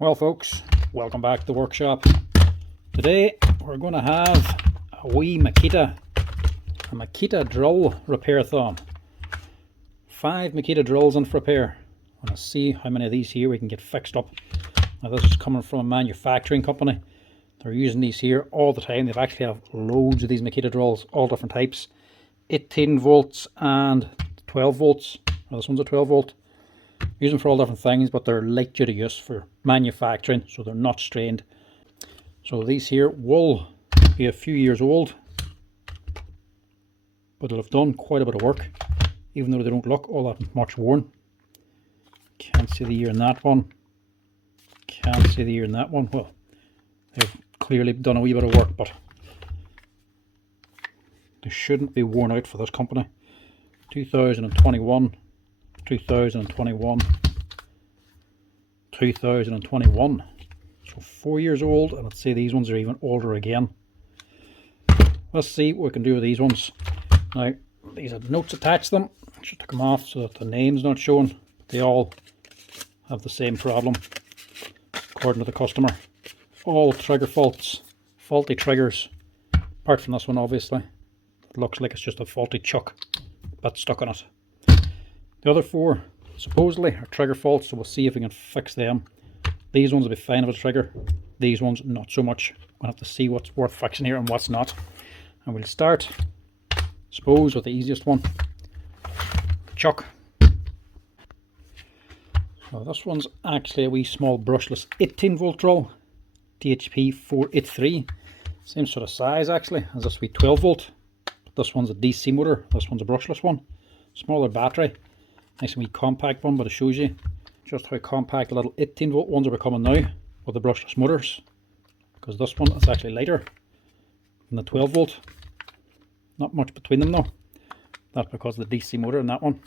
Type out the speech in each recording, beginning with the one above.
Well folks, welcome back to the workshop. Today we're going to have a wee Makita drill repair-thon. 5 Makita drills in for repair. I'm going to see how many of these here we can get fixed up. Now this is coming from a manufacturing company. They're using these here all the time. They've actually have loads of these Makita drills, all different types. 18 volts and 12 volts. Well, this one's a 12 volt. Use them for all different things, but they're light duty use for manufacturing, so they're not strained. So these here will be a few years old, but they'll have done quite a bit of work, even though they don't look all that much worn. Can't see the year in that one. Can't see the year in that one. Well, they've clearly done a wee bit of work, but they shouldn't be worn out for this company. 2021. 2021, 2021, so 4 years old, and let's say these ones are even older again. Let's see what we can do with these ones. Now these have notes attached to them. I should take them off so that the name's not shown. They all have the same problem according to the customer. All trigger faults, faulty triggers, apart from this one obviously. It looks like it's just a faulty chuck bit stuck on it. The other 4 supposedly are trigger faults, so we'll see if we can fix them. These ones will be fine with a trigger. These ones not so much. We'll have to see what's worth fixing here and what's not. And we'll start, I suppose, with the easiest one. The chuck. So this one's actually a wee small brushless 18 volt drill. DHP 483. Same sort of size actually as this wee 12 volt. But this one's a DC motor. This one's a brushless one. Smaller battery. Nice and wee compact one, but it shows you just how compact the little 18 volt ones are becoming now with the brushless motors, because this one is actually lighter than the 12 volt. Not much between them though. That's because of the DC motor in that one.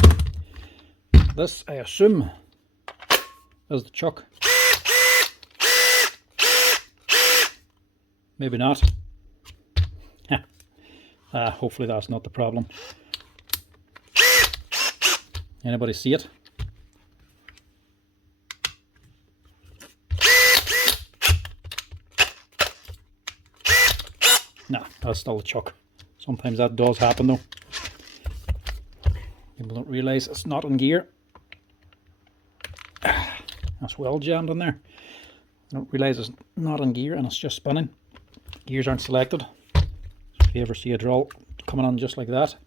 This, I assume, is the chuck. Maybe not. Hopefully that's not the problem. Anybody see it? Nah, that's still a chuck. Sometimes that does happen though. People don't realise it's not in gear. That's well jammed in there. They don't realise it's not in gear and it's just spinning. Gears aren't selected. So if you ever see a drill coming on just like that,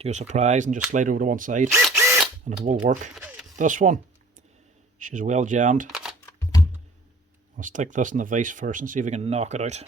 do a surprise and just slide over to one side and it will work. This one, she's well jammed. I'll stick this in the vise first and see if we can knock it out.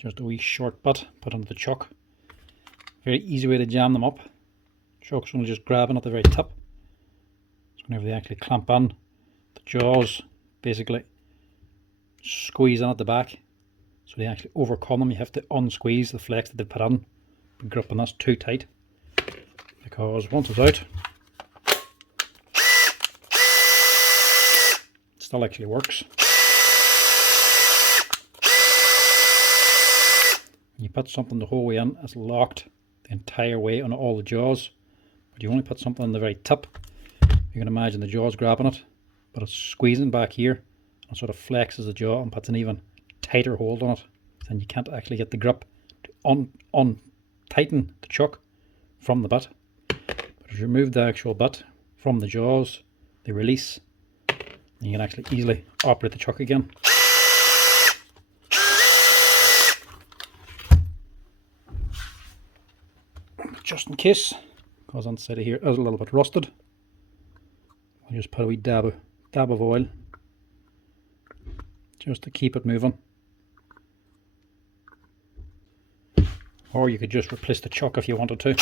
Just a wee short bit put under the chuck. Very easy way to jam them up. Chuck's only just grabbing at the very tip. So whenever they actually clamp on, the jaws basically squeeze in at the back. So they actually overcome them. You have to unsqueeze the flex that they put on. The grip on this too tight. Because once it's out, it still actually works. You put something the whole way in, it's locked the entire way on all the jaws, but you only put something on the very tip. You can imagine the jaws grabbing it, but it's squeezing back here and sort of flexes the jaw and puts an even tighter hold on it. Then you can't actually get the grip to tighten the chuck from the bit. But if you remove the actual bit from the jaws, they release, and you can actually easily operate the chuck again. Just in case, because on the side of here is a little bit rusted, I'll just put a wee dab of oil just to keep it moving. Or you could just replace the chuck if you wanted to.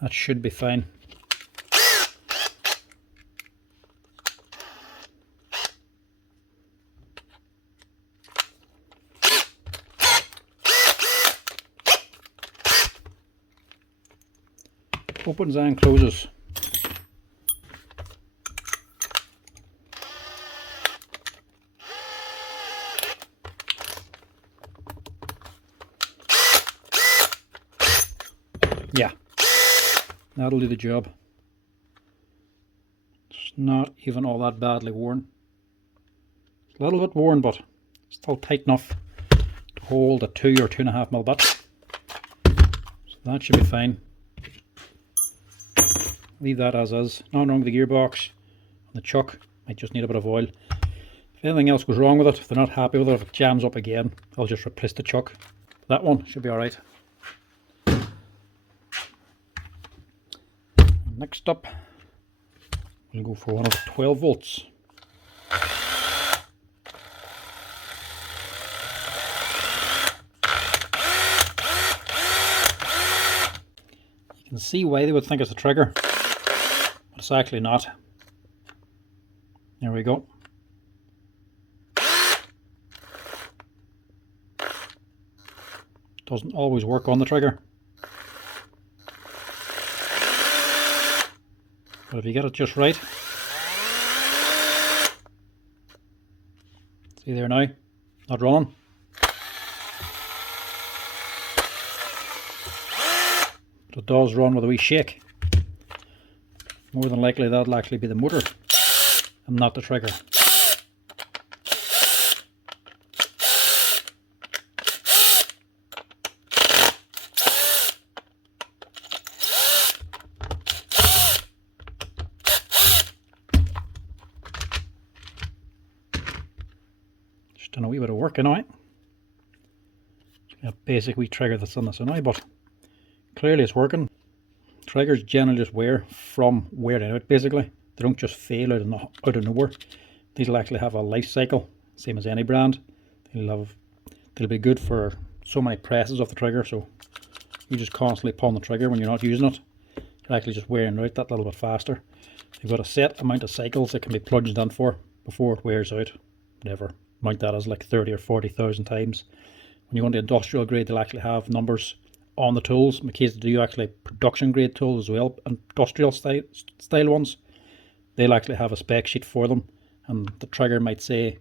That should be fine. Opens and closes. Yeah, that'll do the job. It's not even all that badly worn. It's a little bit worn, but still tight enough to hold a 2 or 2.5mm butt. So that should be fine. Leave that as is. Nothing wrong with the gearbox. And the chuck might just need a bit of oil. If anything else goes wrong with it, if they're not happy with it, if it jams up again, I'll just replace the chuck. That one should be alright. Next up, we'll go for one of the 12 volts. You can see why they would think it's a trigger, but it's actually not. There we go. Doesn't always work on the trigger, but if you get it just right, see there now, not running. But it does run with a wee shake. More than likely that'll actually be the motor and not the trigger. Just done a wee bit of work now. A basic wee trigger that's on this now, but clearly it's working. Triggers generally just wear from wearing out basically. They don't just fail out of nowhere. These will actually have a life cycle, same as any brand. They'll be good for so many presses of the trigger, so you just constantly pull the trigger when you're not using it. You're actually just wearing out that little bit faster. You've got a set amount of cycles that can be plunged in for before it wears out. Whatever amount that is, like 30 or 40,000 times. When you go into industrial grade, they'll actually have numbers on the tools. Makita do actually production grade tools as well, industrial style ones. They'll actually have a spec sheet for them, and the trigger might say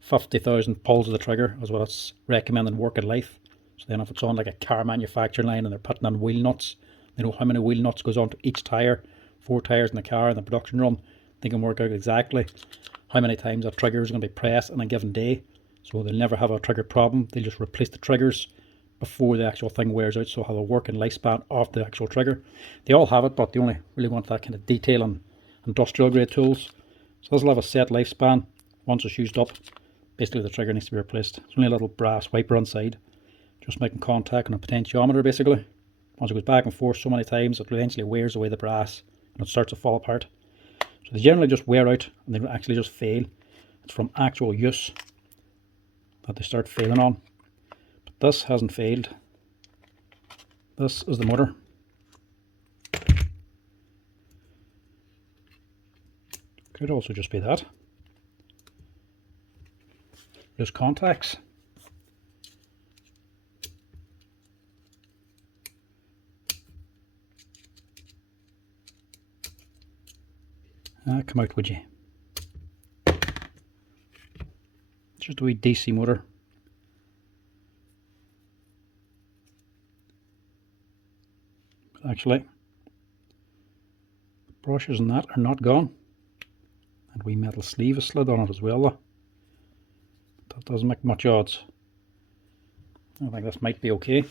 50,000 pulls of the trigger is what it's recommending working life. So then if it's on like a car manufacturing line and they're putting on wheel nuts, they know how many wheel nuts goes onto each tyre, 4 tyres in the car in the production run. They can work out exactly how many times that trigger is going to be pressed on a given day. So they'll never have a trigger problem. They'll just replace the triggers before the actual thing wears out, so have a working lifespan of the actual trigger. They all have it, but they only really want that kind of detail on industrial grade tools. So this will have a set lifespan. Once it's used up, basically the trigger needs to be replaced. It's only a little brass wiper inside, just making contact on a potentiometer basically. Once it goes back and forth so many times, it eventually wears away the brass and it starts to fall apart. So they generally just wear out and they actually just fail. It's from actual use that they start failing on. But this hasn't failed. This is the motor. Could also just be that. There's contacts. Come out, would you? Just a wee DC motor. But actually, the brushes and that are not gone. And wee metal sleeve is slid on it as well though. That doesn't make much odds. I think this might be okay.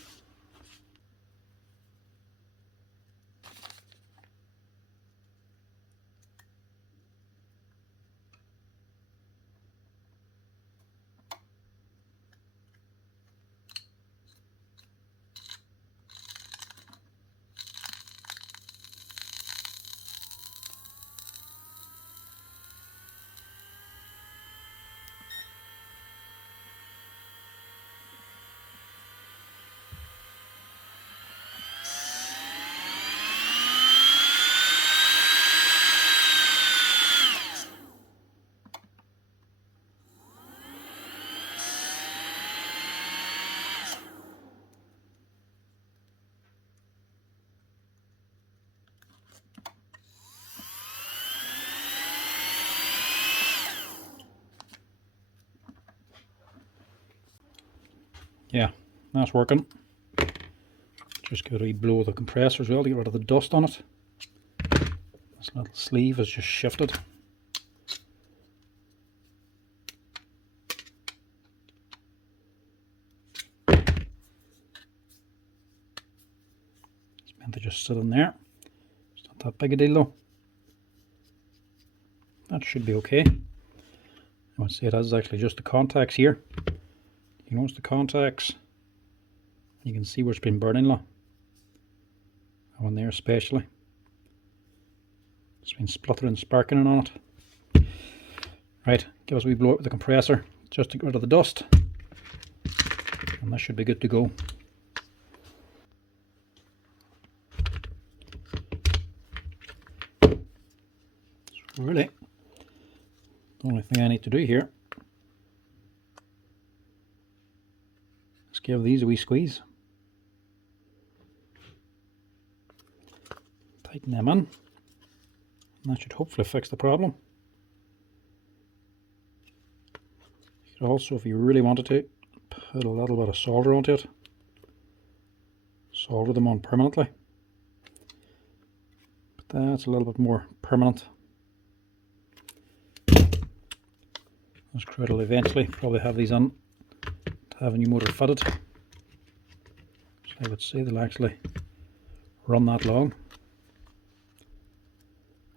Yeah, that's working. Just give it a wee blow of the compressor as well to get rid of the dust on it. This little sleeve is just shifted. It's meant to just sit in there. It's not that big a deal though. That should be okay. I would say it is actually just the contacts here. You notice the contacts. You can see where it's been burning low. That one there especially. It's been spluttering, sparking on it. Right, give us a wee blow out with the compressor just to get rid of the dust. And that should be good to go. So really, the only thing I need to do here is give these a wee squeeze. Tighten them in. And that should hopefully fix the problem. You could also, if you really wanted to, put a little bit of solder onto it. Solder them on permanently. But that's a little bit more permanent. This crowd will eventually probably have these on to have a new motor fitted. So I would say they'll actually run that long.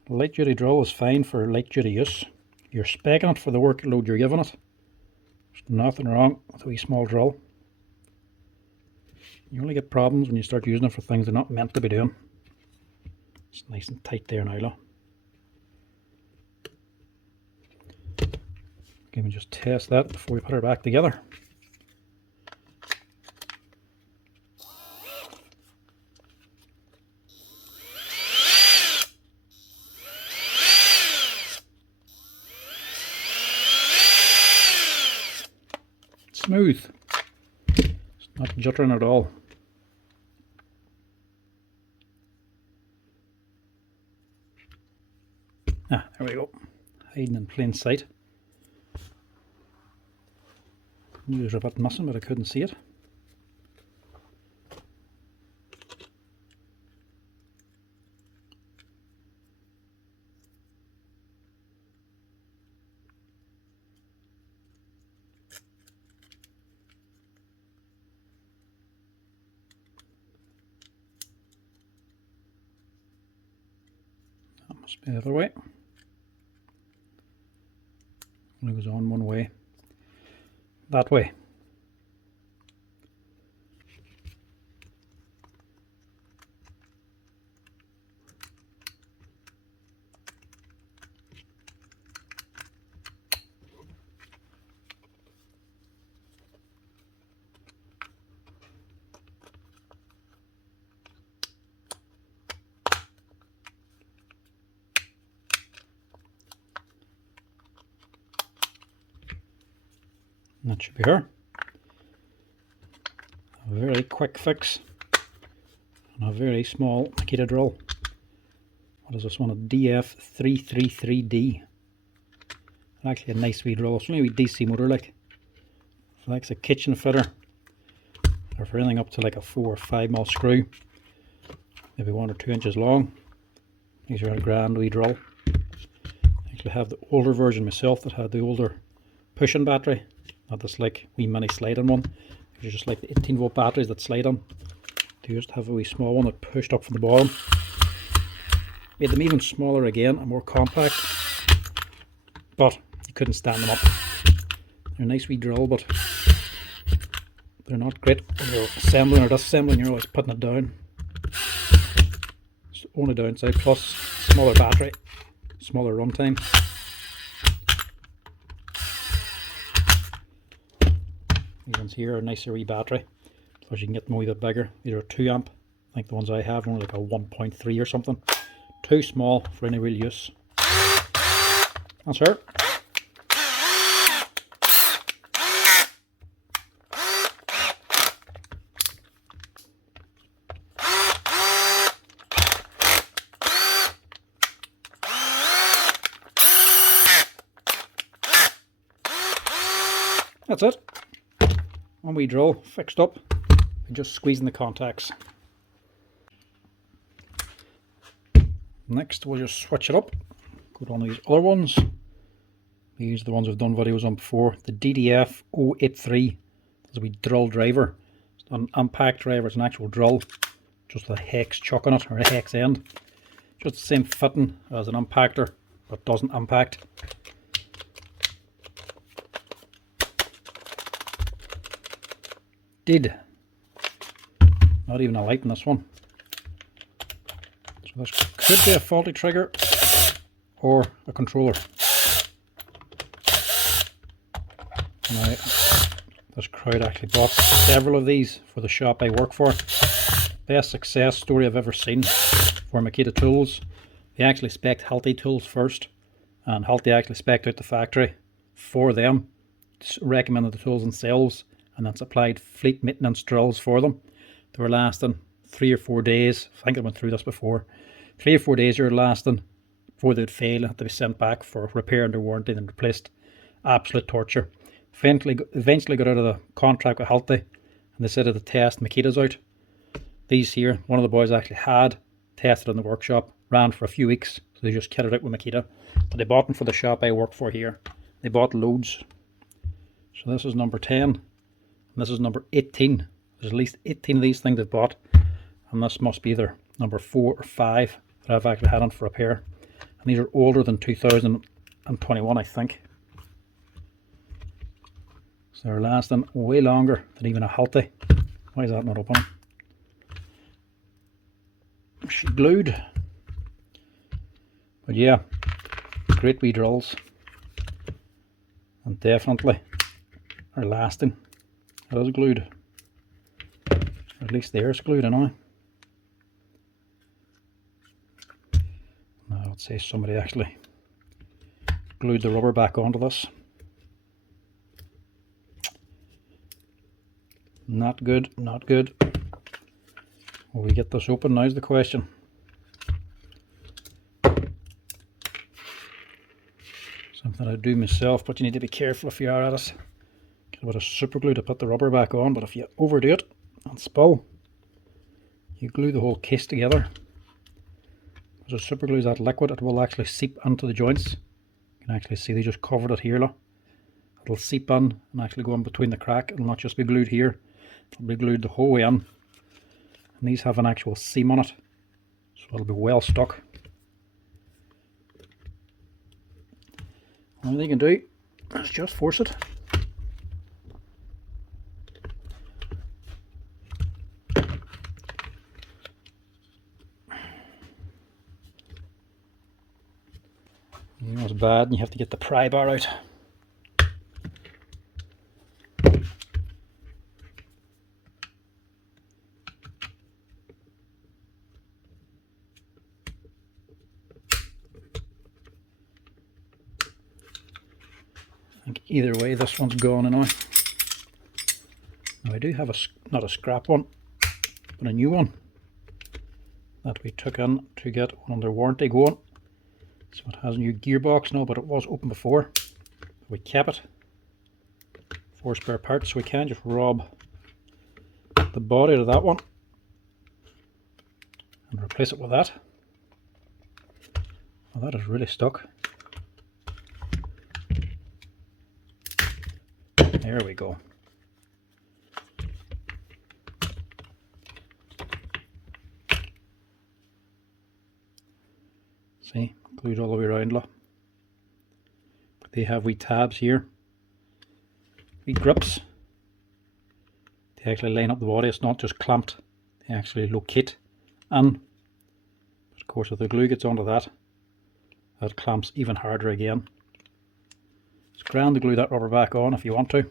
Light duty drill is fine for light duty use. You're speccing it for the workload you're giving it. There's nothing wrong with a wee small drill. You only get problems when you start using it for things they're not meant to be doing. It's nice and tight there now, look. Let me just test that before we put her back together. Smooth. It's not juttering at all. Ah, there we go. Hiding in plain sight. Knew there was a bit missing, but I couldn't see it. That must be the other way. Only goes on one way. That way. And that should be her. A very quick fix and a very small Makita drill. What is this one? A DF333D. Actually a nice wee drill. It's only a wee DC motor like. So that's a kitchen fitter. Or for anything up to like a 4 or 5 mil screw. Maybe 1 or 2 inches long. These are a grand wee drill. I actually have the older version myself that had the older push-in battery. Not this like wee mini slide-in one. These are just like the 18 volt batteries that slide on. They used to have a wee small one that pushed up from the bottom. Made them even smaller again and more compact. But you couldn't stand them up. They're a nice wee drill, but they're not great when you're assembling or disassembling. You're always putting it down. It's the only downside. Plus smaller battery, smaller runtime. These ones here are a nicer wee battery. Plus you can get them a wee bit bigger. These are 2 amp. I think the ones I have are only like a 1.3 or something. Too small for any real use. That's her. That's it. one wee drill fixed up and just squeezing the contacts. Next we'll just switch it up, go to one of these other ones. These are the ones we've done videos on before. The DDF 083 is a wee drill driver. It's not an impact driver, it's an actual drill, just with a hex chuck on it, or a hex end. Just the same fitting as an impactor, but doesn't impact. Not even a light in this one. So this could be a faulty trigger or a controller. Now, this crowd actually bought several of these for the shop I work for. Best success story I've ever seen for Makita tools. They actually spec'd Healthy tools first, and Healthy actually spec'd out the factory for them, recommended the tools themselves, and then supplied fleet maintenance drills for them. They were lasting 3 or 4 days. I think I went through this before. 3 or 4 days they were lasting before they would fail and had to be sent back for repair under warranty and replaced. Absolute torture. Eventually got out of the contract with Healthy, and they said to test Makitas out. These here, one of the boys actually had tested in the workshop, ran for a few weeks, so they just kitted out with Makita. But they bought them for the shop I work for here. They bought loads. So this is number 10, and this is number 18. There's at least 18 of these things they've bought, and this must be either number 4 or 5 that I've actually had on for repair. And these are older than 2021, I think. So they're lasting way longer than even a Healthy. Why is that not opening? She glued. But yeah, great wee drills. And definitely are lasting. It is glued. Or at least the air's glued anyway. Now I'd say somebody actually glued the rubber back onto this. Not good, not good. Will we get this open? Now's the question. Something I do myself, but you need to be careful if you are at it. Get a bit of super glue to put the rubber back on, but if you overdo it and spill, you glue the whole case together. As the super glue is that liquid, it will actually seep into the joints. You can actually see they just covered it here. Look. It'll seep in and actually go in between the crack. It'll not just be glued here, it'll be glued the whole way in. And these have an actual seam on it, so it'll be well stuck. All you can do is just force it. You know it's bad and you have to get the pry bar out. I think either way this one's gone now. Now I do have not a scrap one, but a new one that we took in to get one under warranty going. So it has a new gearbox now, but it was open before. We kept it. 4 spare parts, so we can just rob the body out of that one and replace it with that. Well, that is really stuck. There we go. See, glued all the way around. Look. But they have wee tabs here, wee grips. They actually line up the body. It's not just clamped. They actually locate in. But of course, if the glue gets onto that, that clamps even harder again. It's grand to glue that rubber back on if you want to,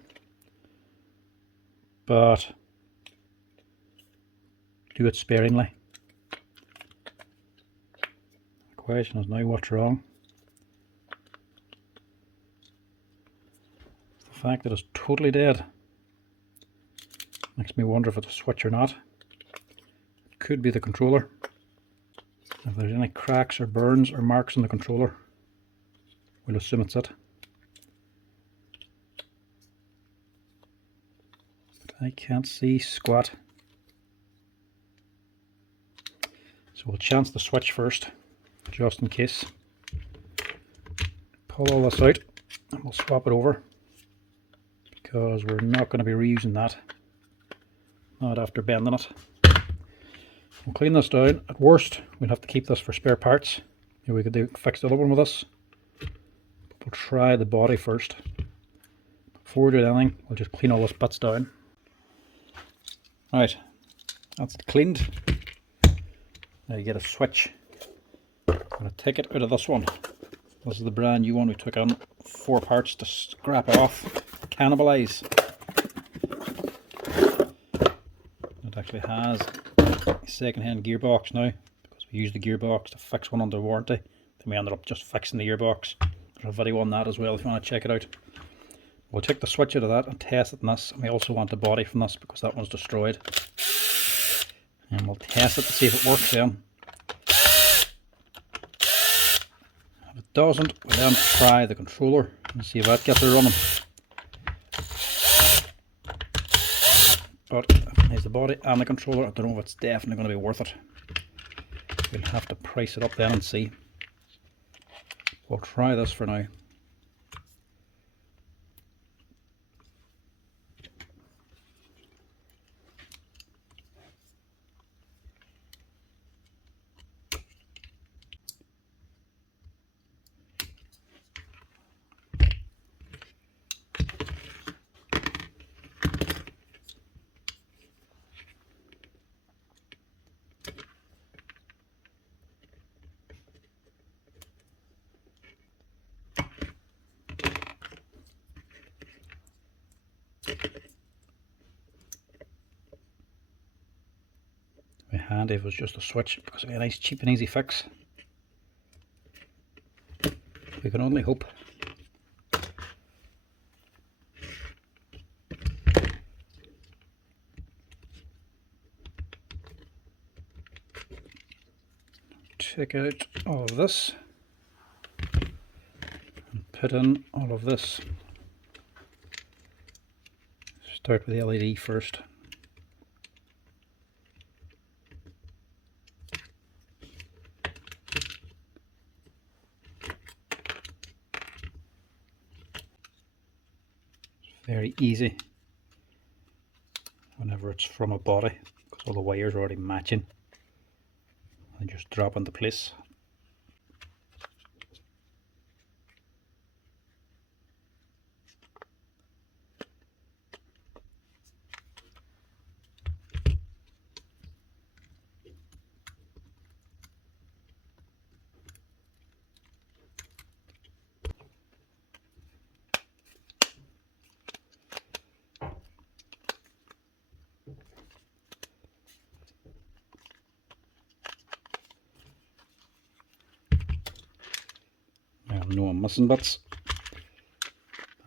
but do it sparingly. The question is now what's wrong. The fact that it's totally dead makes me wonder if it's a switch or not. It could be the controller. If there's any cracks or burns or marks on the controller, we'll assume it's it. I can't see squat. So we'll chance the switch first, just in case. Pull all this out and we'll swap it over, because we're not going to be reusing that, not after bending it. We'll clean this down. At worst, we'll have to keep this for spare parts. Maybe we could fix the other one with this. But we'll try the body first. Before we do anything, we'll just clean all those bits down. Right, that's cleaned. Now you get a switch. I'm going to take it out of this one. This is the brand new one. We took on 4 parts to scrap off, cannibalise. It actually has a second-hand gearbox now, because we used the gearbox to fix one under warranty. Then we ended up just fixing the gearbox. There's a video on that as well if you want to check it out. We'll take the switch out of that and test it in this, and we also want the body from this because that one's destroyed. And we'll test it to see if it works then. If it doesn't, we'll then try the controller and see if that gets it running. But if it needs the body and the controller, I don't know if it's definitely going to be worth it. We'll have to price it up then and see. We'll try this for now. It'd be handy if it was just a switch, because it'd be a nice cheap and easy fix. We can only hope. Take out all of this and put in all of this. Start with the LED first. It's very easy whenever it's from a body, because all the wires are already matching. And just drop into place. I know I'm missing bits,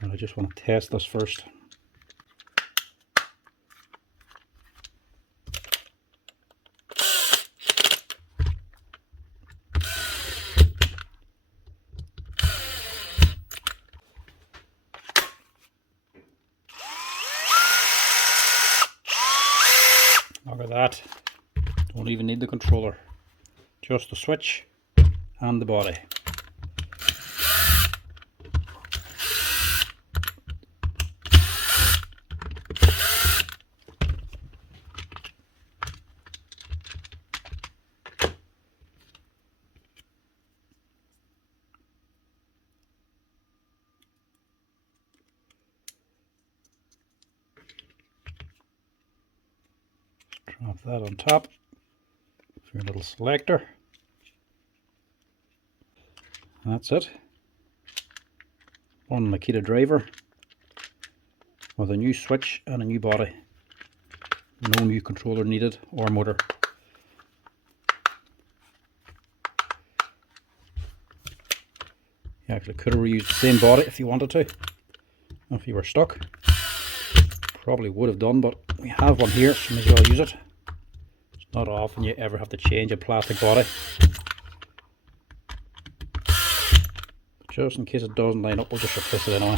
and I just want to test this first. Look at that. Don't even need the controller, just the switch and the body. Drop that on top for your little selector. That's it. One Makita driver with a new switch and a new body. No new controller needed or motor. You actually could have reused the same body if you wanted to. If you were stuck, probably would have done, but we have one here, so may as well use it. It's not often you ever have to change a plastic body. Just in case it doesn't line up, we'll just replace it anyway.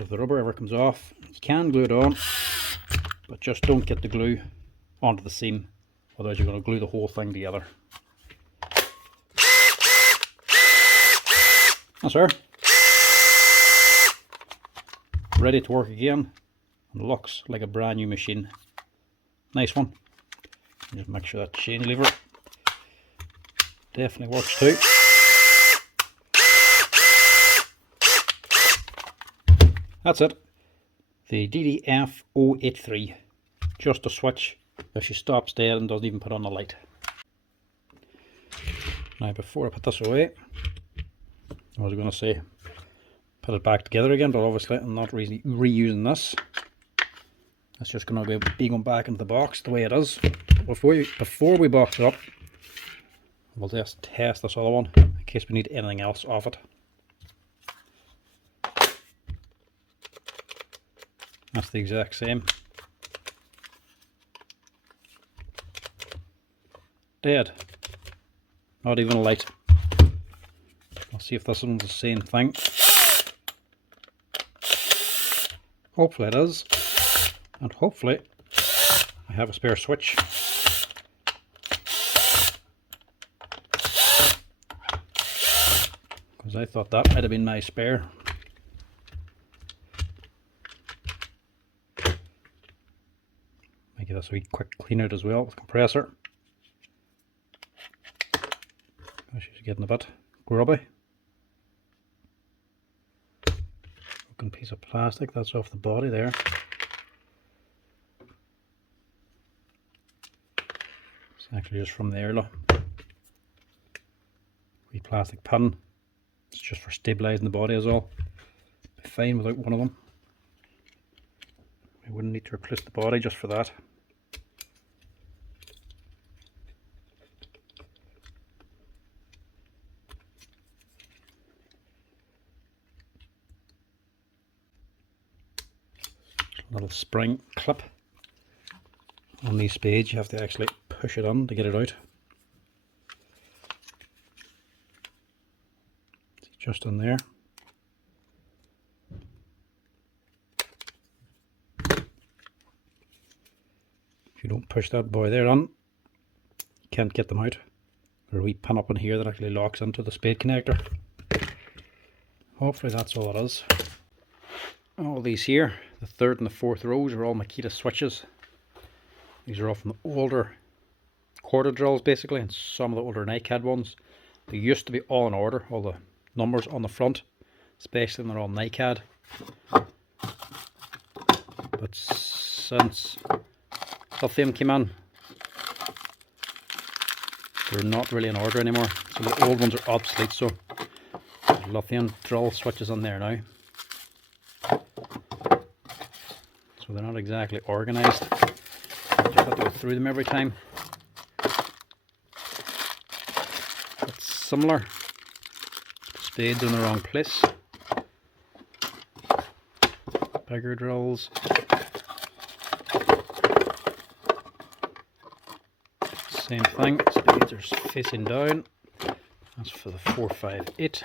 If the rubber ever comes off, You can glue it on, but just don't get the glue onto the seam, otherwise you're going to glue the whole thing together. That's her. Ready to work again, and looks like a brand new machine. Nice one. Just make sure that chain lever definitely works too. That's it. The DDF-083. Just a switch if she stops dead and doesn't even put on the light. Now before I put this away, I was going to say put it back together again, but obviously I'm not really reusing this. It's just going to be going back into the box the way it is. Before we box it up, we'll just test this other one in case we need anything else off it. That's the exact same. Dead. Not even a light. I'll see if this one's the same thing. Hopefully it is. And hopefully I have a spare switch. Because I thought that might have been my spare. Make this a wee quick clean out as well with compressor. She's getting a bit grubby. Broken piece of plastic, that's off the body there. It's actually just from there, look. Wee plastic pin. It's just for stabilising the body as well. Be fine without one of them. We wouldn't need to replace the body just for that. Little spring clip on these spades. You have to actually push it on to get it out. It's just in there. If you don't push that boy there on, you can't get them out. There's a wee pin up in here that actually locks into the spade connector. Hopefully that's all it is. All these here, the third and the fourth rows, are all Makita switches. These are all from the older quarter drills basically, and some of the older NiCad ones. They used to be all in order, all the numbers on the front, especially when they're all NiCad. But since lithium came in, they're not really in order anymore. So the old ones are obsolete, so there's lithium drill switches on there now. So they're not exactly organised. Just have to go through them every time. It's similar. Spades in the wrong place. Bigger drills. Same thing. Spades are facing down. That's for the 458.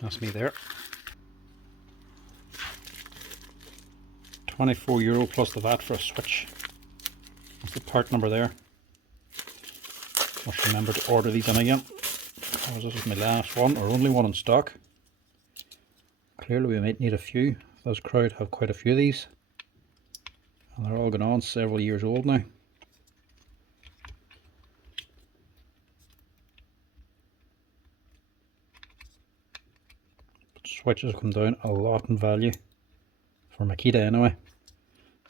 That's me there. €24 plus the VAT for a switch. That's the part number there. Must remember to order these in again, because this is my last one, or only one in stock. Clearly we might need a few. Those crowd have quite a few of these, and they're all going on several years old now. Switches come down a lot in value for Makita anyway,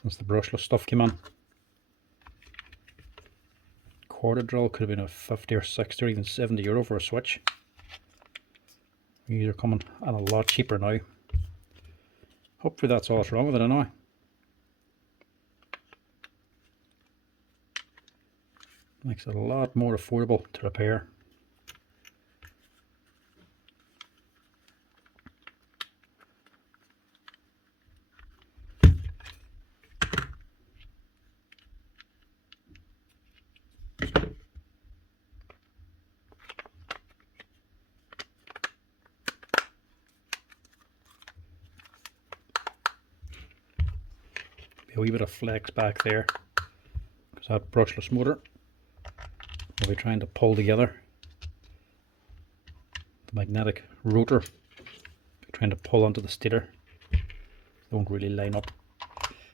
since the brushless stuff came in. Quarter drill could have been a 50 or 60 or even €70 for a switch. These are coming at a lot cheaper now. Hopefully that's all that's wrong with it anyway. Makes it a lot more affordable to repair. Be a wee bit of flex back there because that brushless motor will be trying to pull together. The magnetic rotor trying to pull onto the stator. They don't really line up.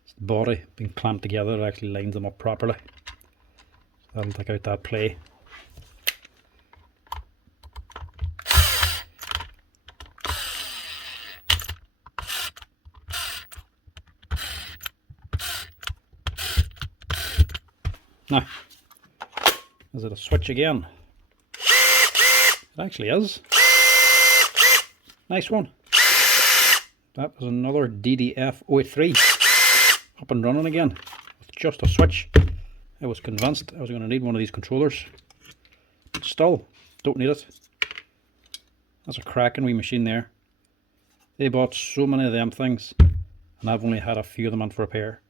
It's the body being clamped together that actually lines them up properly. So that'll take out that play. Now, is it a switch again? It actually is. Nice one. That was another DDF-083 up and running again with just a switch. I was convinced I was going to need one of these controllers, but still don't need it. That's a cracking wee machine there. They bought so many of them things and I've only had a few of them in for repair.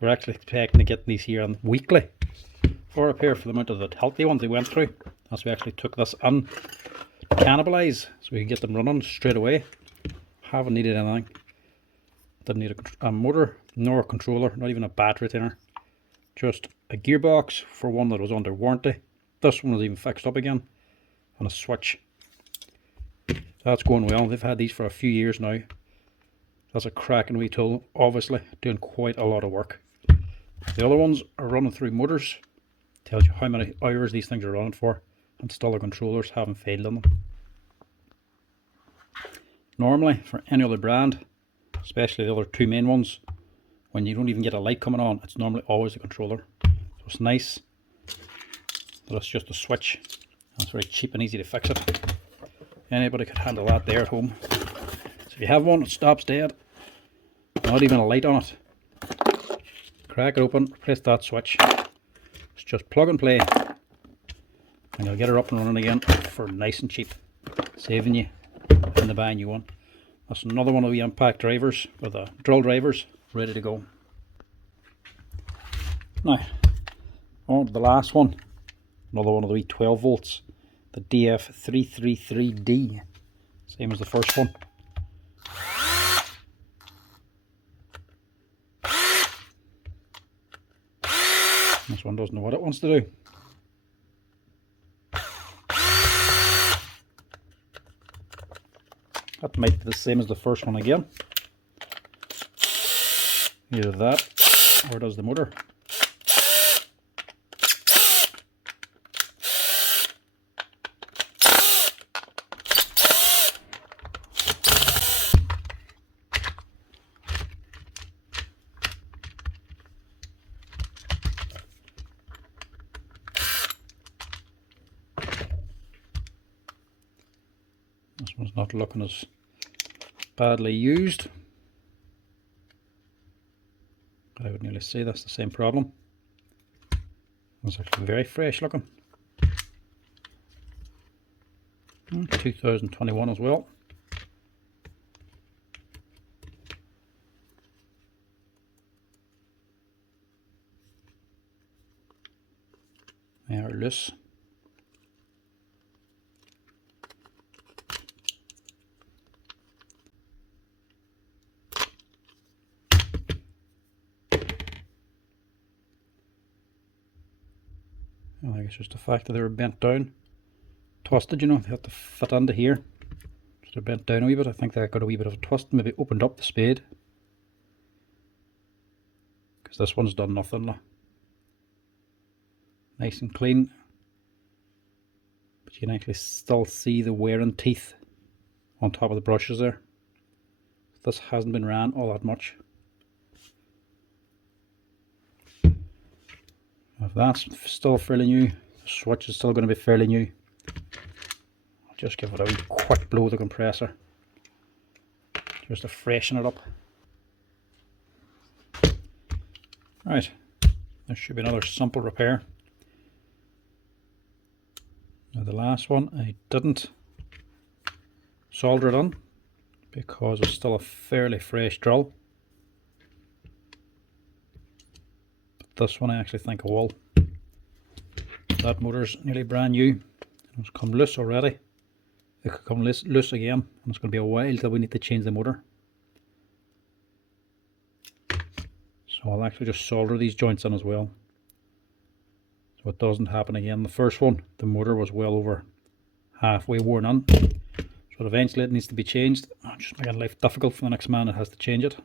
We're actually expecting to get these here on weekly for repair for the amount of the healthy ones they went through. As we actually took this in to cannibalise so we can get them running straight away. Haven't needed anything. Didn't need a motor nor a controller, not even a battery retainer. Just a gearbox for one that was under warranty. This one was even fixed up again, and a switch. That's going well. They've had these for a few years now. That's a cracking wee tool, obviously doing quite a lot of work. The other ones are running through motors. Tells you how many hours these things are running for, and still the controllers haven't failed on them. Normally for any other brand, especially the other two main ones, when you don't even get a light coming on, it's normally always a controller. So it's nice that it's just a switch. It's very cheap and easy to fix it. Anybody could handle that there at home. So if you have one that stops dead, not even a light on it, crack it open, press that switch. It's just plug and play, and you'll get her up and running again for nice and cheap, saving you in the buy a new one. That's another one of the impact drivers, or the drill drivers, ready to go. Now, on to the last one. Another one of the wee 12 volts, the DF333D, same as the first one. This one doesn't know what it wants to do. That might be the same as the first one again. Either that or does the motor. This one's not looking as badly used. I would nearly say that's the same problem. It's actually very fresh looking. 2021 as well. They are loose. I think it's just the fact that they were bent down, twisted, you know, they had to fit into here. So they're bent down a wee bit. I think they got a wee bit of a twist, maybe opened up the spade. Because this one's done nothing now. Nice and clean. But you can actually still see the wearing teeth on top of the brushes there. This hasn't been ran all that much. If that's still fairly new, the switch is still going to be fairly new. I'll just give it a wee quick blow with the compressor, just to freshen it up. Right, there should be another simple repair. Now the last one I didn't solder it on because it's still a fairly fresh drill. This one I actually think I will. That motor's nearly brand new. It's come loose already. It could come loose again, and it's going to be a while till we need to change the motor. So So I'll actually just solder these joints in as well, so it doesn't happen again. The first one, the motor was well over halfway worn in, so eventually it needs to be changed. Just making life difficult for the next man that has to change it.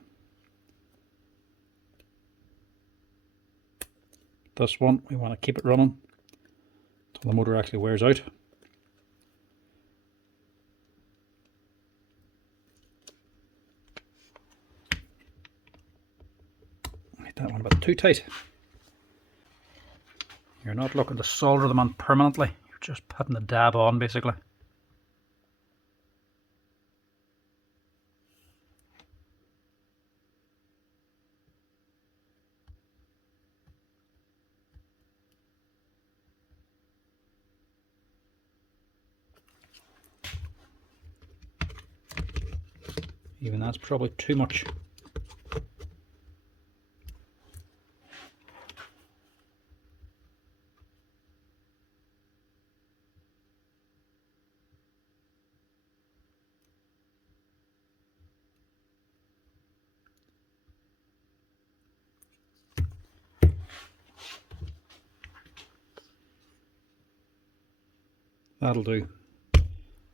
This one, we want to keep it running until the motor actually wears out. Make that one a bit too tight. You're not looking to solder them on permanently, you're just putting the dab on basically. Even that's probably too much. That'll do.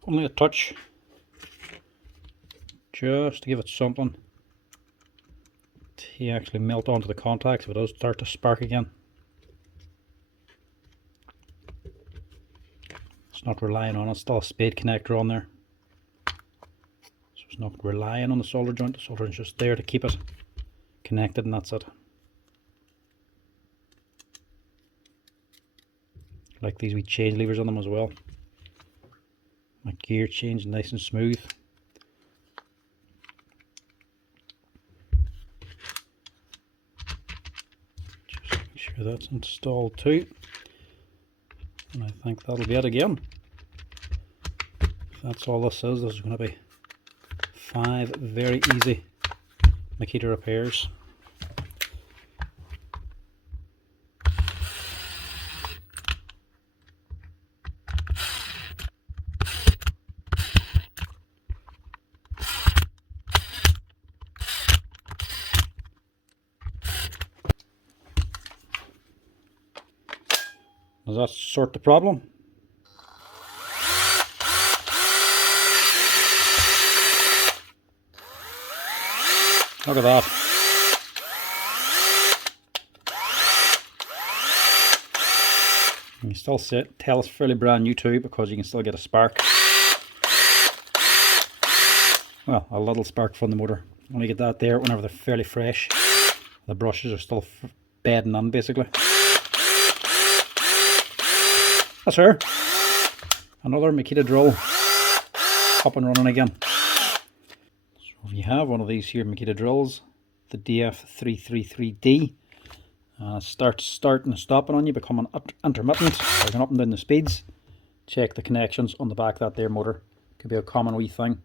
Only a touch, just to give it something to actually melt onto the contacts if it does start to spark again. It's not relying on it, still a spade connector on there, so it's not relying on the solder joint. The solder is just there to keep it connected, and that's it. Like these wee change levers on them as well. My gear change nice and smooth. Just make sure that's installed too. And I think that'll be it again. If that's all this is going to be 5 very easy Makita repairs. Does that sort the problem? Look at that. You can still tell it's fairly brand new too, because you can still get a spark. Well, a little spark from the motor. Only get that there whenever they're fairly fresh. The brushes are still bedding in basically. That's her. Another Makita drill up and running again. So if you have one of these here Makita drills, the DF333D, starts starting and stopping on you, becoming intermittent, or going up and down the speeds, check the connections on the back of that there motor. Could be a common wee thing.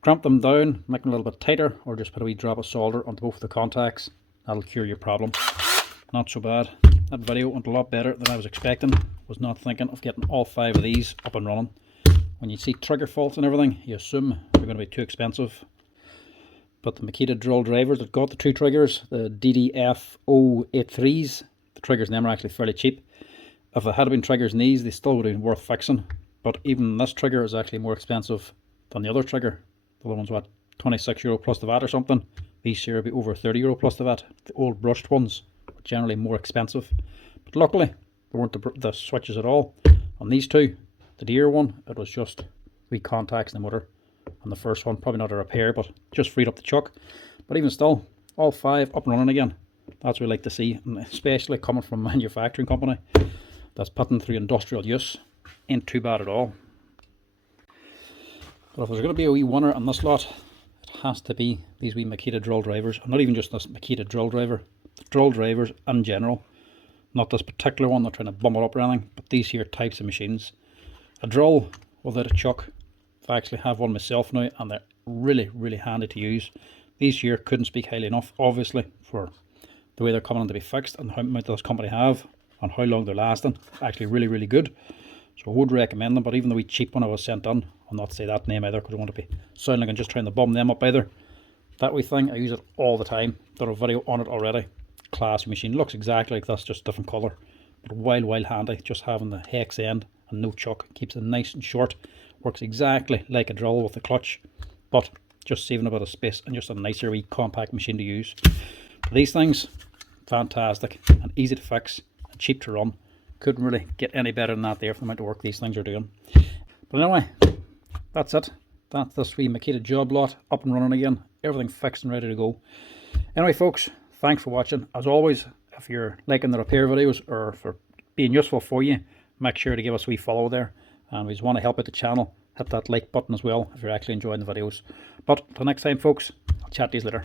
Cramp them down, make them a little bit tighter, or just put a wee drop of solder onto both the contacts. That'll cure your problem. Not so bad. That video went a lot better than I was expecting. Was not thinking of getting all 5 of these up and running. When you see trigger faults and everything, you assume they're going to be too expensive. But the Makita drill drivers that got the 2 triggers, the DDF083s, the triggers in them are actually fairly cheap. If they had been triggers in these, they still would have been worth fixing. But even this trigger is actually more expensive than the other trigger. The other one's what, €26 plus the VAT or something. These here will be over €30 plus the VAT. The old brushed ones are generally more expensive. But luckily, there weren't the switches at all. On these 2, the deer one, it was just wee contacts in the motor. On the first one, probably not a repair, but just freed up the chuck. But even still, all 5 up and running again. That's what we like to see, and especially coming from a manufacturing company that's putting through industrial use. Ain't too bad at all. But if there's going to be a wee winner on this lot, it has to be these wee Makita drill drivers. And not even just this Makita drill driver, the drill drivers in general. Not this particular one, not trying to bum it up or anything, but these here types of machines. A drill without a chuck. I actually have one myself now, and they're really, really handy to use. These here couldn't speak highly enough, obviously, for the way they're coming in to be fixed and how much this company have and how long they're lasting. Actually really, really good. So I would recommend them, but even the wee cheap one I was sent on, I'll not say that name either because I want to be sounding like I'm just trying to bum them up either. That wee thing, I use it all the time. Done a video on it already. Classy machine. Looks exactly like this, just different colour. But wild handy, just having the hex end and no chuck. Keeps it nice and short. Works exactly like a drill with the clutch, but just saving a bit of space and just a nicer wee compact machine to use. But these things, fantastic and easy to fix and cheap to run. Couldn't really get any better than that there for the amount of work these things are doing. But anyway, that's it. That's this wee Makita job lot up and running again. Everything fixed and ready to go. Anyway folks, thanks for watching. As always, if you're liking the repair videos or for being useful for you, make sure to give us a wee follow there. And we just want to help out the channel. Hit that like button as well if you're actually enjoying the videos. But till next time folks, I'll chat to you later.